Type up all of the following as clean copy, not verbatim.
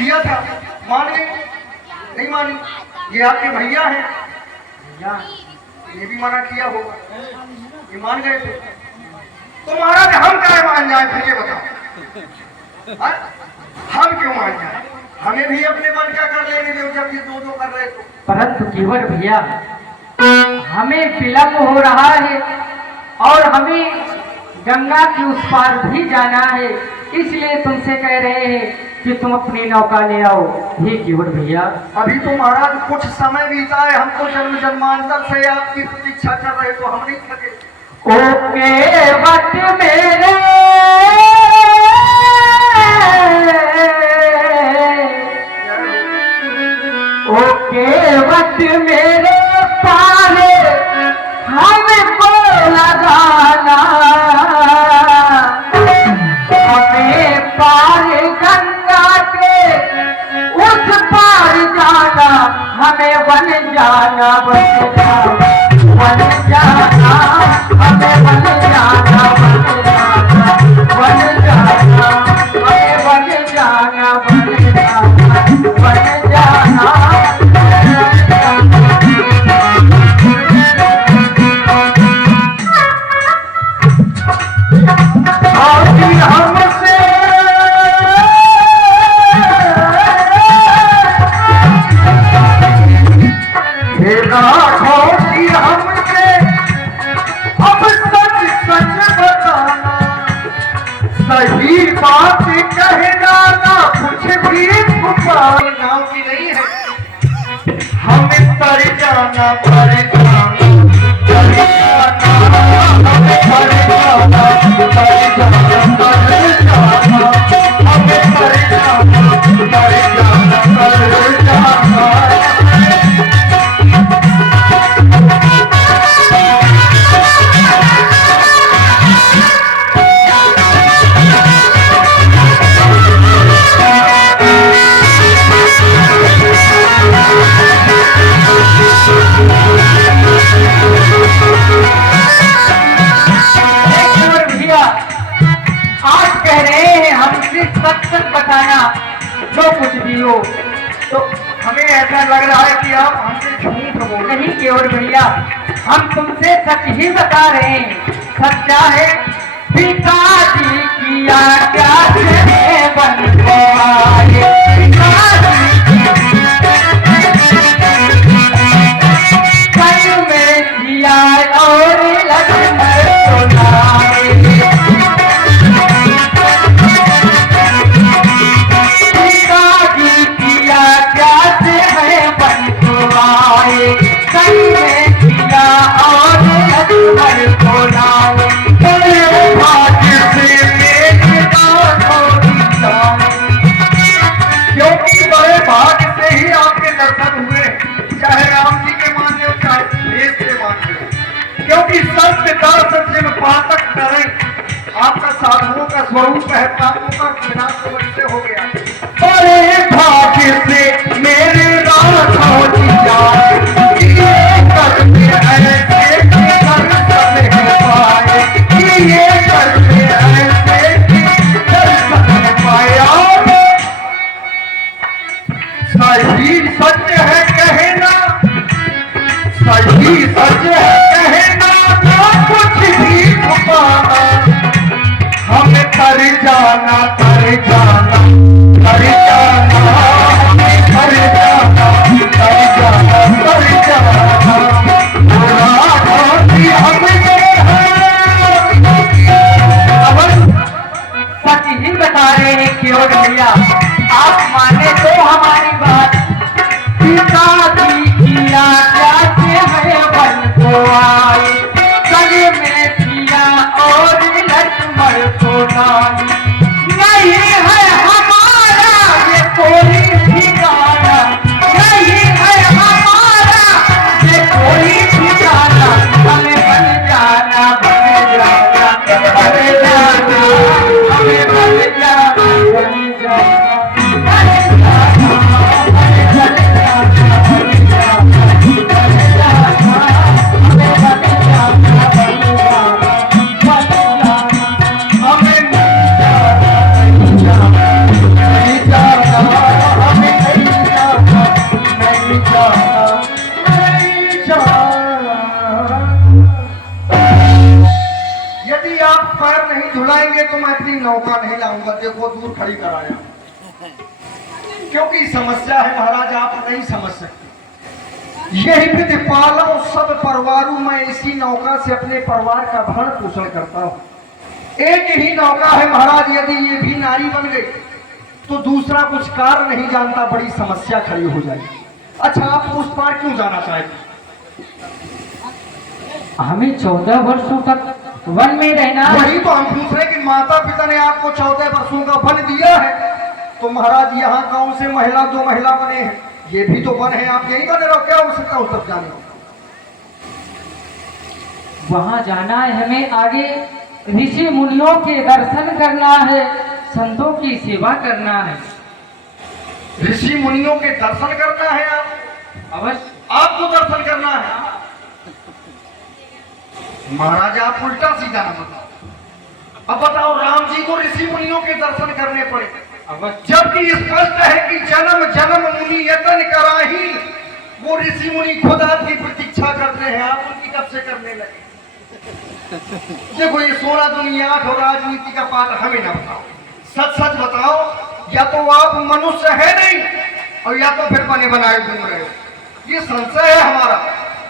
किया था, मान गई नहीं मानी। ये आपके भैया हैं, ये भी मना किया होगा, ये मान गए थे। तो महाराज हम क्या मान जाए फिर ये बताओ? हम क्यों मान जाए? हमें भी अपने मन का कर लेने दो जब ये दो कर रहे तो। परंतु केवल भैया हमें विलम्ब हो रहा है और हमें गंगा के उस पार भी जाना है, इसलिए तुमसे कह रहे हैं कि तुम अपनी नौका ले आओ। हे केवल भैया अभी तो महाराज कुछ समय बीता है, हमको जन्म जन्मांतर से आपकी प्रतीक्षा कर रहे तो हम नहीं थके। ओके वक्त मेरे ओके वक्त मेरे पारे हमको लगाना, हमें पार गंगा के उस पार जाना, हमें वन जाना, वन जाना, हमें वन जाना, वन जाना, हमें वन जाना, वन जाना। हमसे अब सच सच बताना, सही बात कहना, ना कुछ भी छुपाना। गाँव की नहीं है, हमें तर जाना, तर जाना, तर जाना, हमें तर जाना, तर जाना, तर जाना, हमें तर जाना, तर जाना, तर जाना। आज कह रहे हैं हमसे सच सच बताना, जो कुछ भी हो। तो हमें ऐसा लग रहा है कि आप हमसे झूठ बोल रहे। नहीं केवल भैया, हम तुमसे सच ही बता रहे हैं। सच्चा है पिताजी की आज्ञा से बन पाए, कल में किया और लक्ष्मण को लाए, पिताजी की आज्ञा से है बन पाए, कल में किया और लक्ष्मण को लाए। क्योंकि बड़े भाग्य से ही आपके दर्शन हुए, चाहे राम जी के मान लो चाहे देश के मान लो। क्योंकि संत दर्शन से पातक करें, आपका साधुओं का स्वरूप है, पापों का विनाश से हो गया। बड़े भाग्य से मेरे राघव जी जाए, ये करते ऐसे दर्शन पाए, ये करते ऐसे दर्शन पाया। सही सच है कहना, सही सच है कहना, ना कुछ भी छुपाना, हमें तर जाना, तर जाना। नौका नहीं लाऊंगा, देखो दूर खड़ी कराया, क्योंकि समस्या है महाराज, आप नहीं समझ सकते। यही विधि पालो सब परिवारों में इसी नौका से अपने परिवार का भरण पोषण करता हूं। एक ही नौका है महाराज, यदि ये भी नारी बन गई तो दूसरा कुछ कार्य नहीं जानता, बड़ी समस्या खड़ी हो जाएगी। अच्छा, आप उस पार क्यों जाना चाहते? हमें 14 वर्षों तक वन में रहना है। वही तो हम पूछ रहे कि माता पिता ने आपको 14 वर्षों का वन दिया है, तो महाराज यहाँ कौन से महिला 2 महिला बने हैं, ये भी तो वन है, आप यही बने रहो, क्या हो सकता उस तक जाने हो? वहाँ जाना है हमें, आगे ऋषि मुनियों के दर्शन करना है, संतों की सेवा करना है। ऋषि मुनियों के दर्शन करना है? आप अवश्य। आपको दर्शन करना है? महाराज आप उल्टा सीधा ना बताओ। अब बताओ, राम जी को ऋषि मुनियों के दर्शन करने पड़े, अवश्य। जबकि स्पष्ट है कि जन्म जन्म मुनि यतन कराही, वो ऋषि मुनि खुद आपकी प्रतीक्षा करते हैं, आप उनकी कब से करने लगे? देखो, ये 16 दुनिया और राजनीति का पाठ हमें ना बताओ, सच सच बताओ, या तो आप मनुष्य है नहीं और या तो फिर बने बनाए घूम रहे हो। ये संशय है हमारा,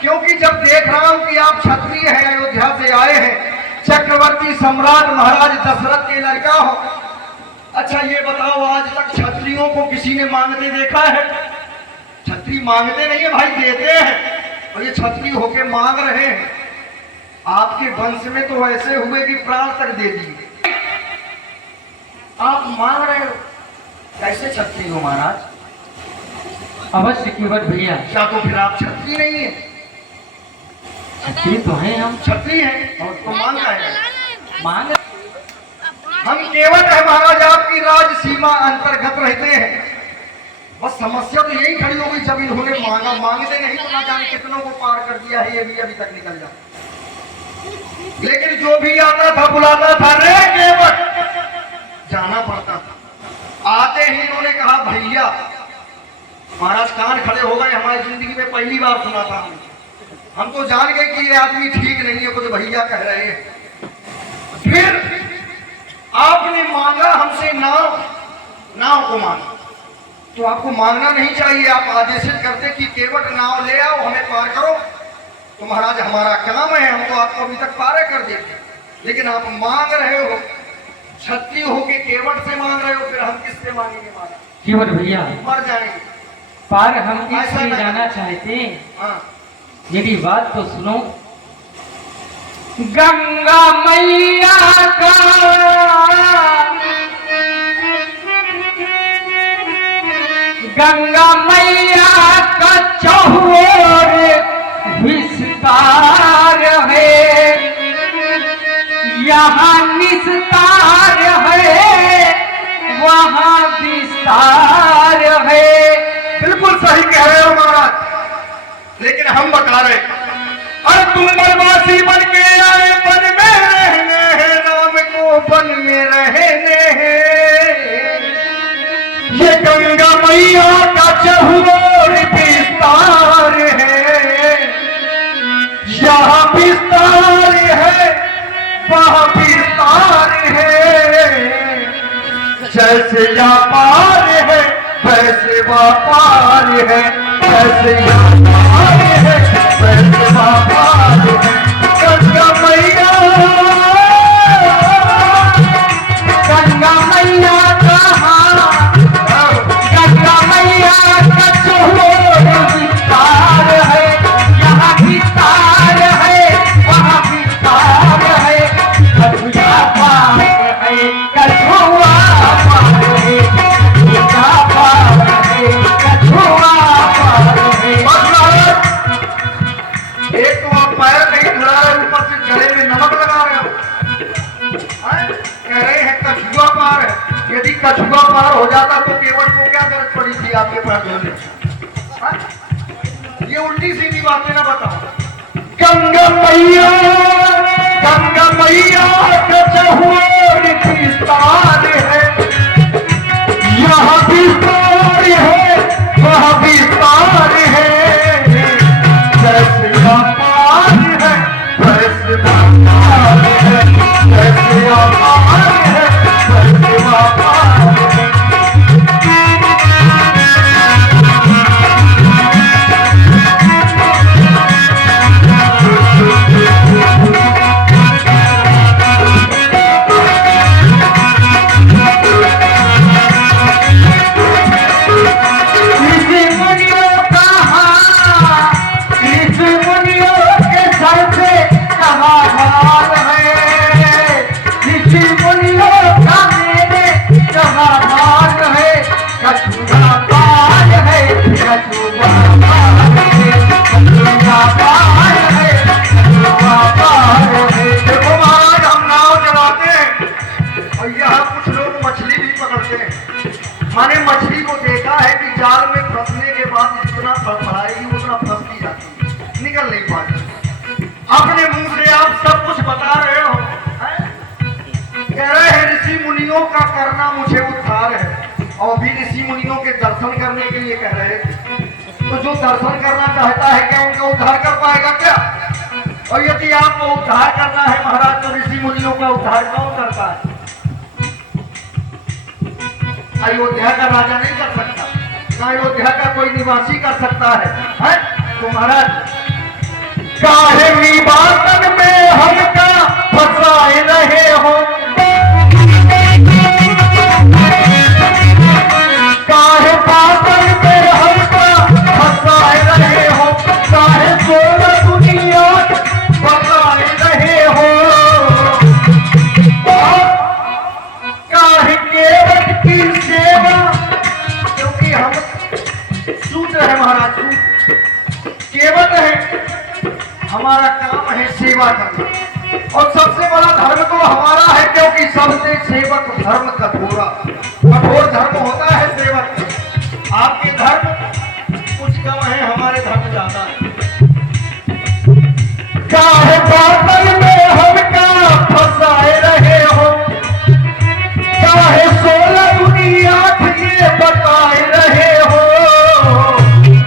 क्योंकि जब देख रहा हूं कि आप क्षत्रिय हैं, अयोध्या से आए हैं, चक्रवर्ती सम्राट महाराज दशरथ के लड़का हो। अच्छा ये बताओ, आज तक क्षत्रियों को किसी ने मांगते देखा है? क्षत्रिय मांगते नहीं है भाई, देते हैं, और ये क्षत्रिय होके मांग रहे हैं। आपके वंश में तो ऐसे हुए कि प्राण तक दे दिए, आप मांग रहे हो, कैसे क्षत्रिय हो महाराज? अवश्य केवट भैया। क्या तो फिर आप क्षत्रिय नहीं है? क्षत्रिय तो हैं हम। क्षत्रिय हैं और तो मांग रहे हैं। मांग हम केवट है महाराज, आपकी राज सीमा अंतर्गत रहते हैं। बस समस्या तो यही खड़ी हो गई, जब इन्होंने मांगा, मांगते नहीं तो ना जाने कितनों को पार कर दिया है, ये भी अभी तक निकल जाता। लेकिन जो भी आता था बुलाता था, रे केवट, जाना पड़ता था। आते ही इन्होंने कहा भैया, महाराज कान खड़े हो गए, हमारी जिंदगी में पहली बार सुना था हमने। हम तो जान गए कि ये आदमी ठीक नहीं है, कुछ भैया कह रहे हैं। फिर आपने मांगा हमसे नाव, नाव को मांगा, तो आपको मांगना नहीं चाहिए, आप आदेशित करते कि केवट नाव ले आओ, हमें पार करो। तो महाराज हमारा काम है, हम तो आपको अभी तक पार कर देते, लेकिन आप मांग रहे हो, क्षत्रिय होके केवट से मांग रहे हो, फिर हम किससे मांगेंगे महाराज? केवट भैया, मर जाएंगे। पार हम ऐसा इसलिए नहीं। जाना चाहते हैं, हाँ, मेरी बात तो सुनो। गंगा मैया का गंगा मैया का चौर विस्तार है, यहाँ निस्तार है, वहाँ विस्तार है। बिल्कुल सही कह रहे हो महाराज, लेकिन हम बता रहे, और तुम बनवासी बन के आए, वन में रहने हैं, नाम को वन में रहने हैं। ये गंगा मैया का चहुर विस्तार है, यहाँ विस्तार है, वहाँ विस्तार है। जैसे यहाँ पार है वैसे वहाँ पार है, जैसे यहाँ पार है वैसे वहाँ पार है। गंगा मैया, गंगा मैया कहाँ, गंगा मैया का चौर विस्तार है, यहाँ विस्तार है, वहाँ विस्तार है। कछुआ पार है, कछुआ पार है, कछुआ पार है, कछुआ पार है। एक तो आप पैर नहीं खड़ा रहे, ऊपर से गले में नमक लगा रहे हो। कह रहे हैं कछुआ पार है, यदि कछुआ पार हो जाता तो केवट को क्या जरूरत पड़ी थी आपके पास धोने? ये उल्टी सीधी बातें ना बताओ। गंगा मैया, गंगा मैया का चहुर विस्तार है, यहाँ विस्तार है, वहाँ विस्तार है। जैसे यहाँ पार है वैसे वहाँ पार है, जैसे यहाँ पार है देखा है कि जाल में फंसने के बाद जितना पढ़ाएगी उतना फंसती जाती है, निकल नहीं पाती। अपने मुंह से आप सब कुछ बता रहे हो, हैं? कह रहे हैं ऋषि मुनियों का करना मुझे उद्धार है, और भी ऋषि मुनियों के दर्शन करने के लिए कह रहे थे। तो जो दर्शन करना चाहता है क्या उनका उद्धार कर पाएगा क्या? और यदि आपको उद्धार करना है महाराज तो ऋषि मुनियों का उद्धार कौन करता है? अयोध्या का राजा नहीं कर सकता, ना अयोध्या का कोई निवासी कर सकता है, हैं? तो महाराज काहे विवादन में हमका फंसाए रहे हो, काहे बादल में हमका फंसाए रहे हो, काहे सोलह दुनिया बताए रहे हो, काहे केवट की सेवा, क्योंकि हम शूद्र है महाराज, केवट है, हमारा काम है सेवा करना, और सबसे बड़ा धर्म तो हमारा है, क्योंकि सबसे सेवक धर्म कठोर धर्म होता है सेवक। आपके धर्म कुछ कम है, हमारे धर्म ज्यादा है। काहे बादल में हमका फंसाए रहे हो, काहे सोलह दुनिया ये बताए रहे हो,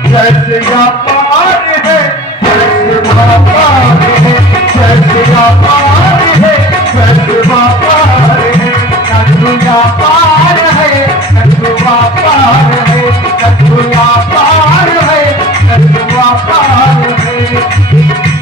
जैसे व्यापार है जैसे व्यापार है, जैसे व्यापार है जैसे व्यापार है, कद्दू व्यापार है कद्दू व्यापार है, कद्दू व्यापार है कद्दू व्यापार है।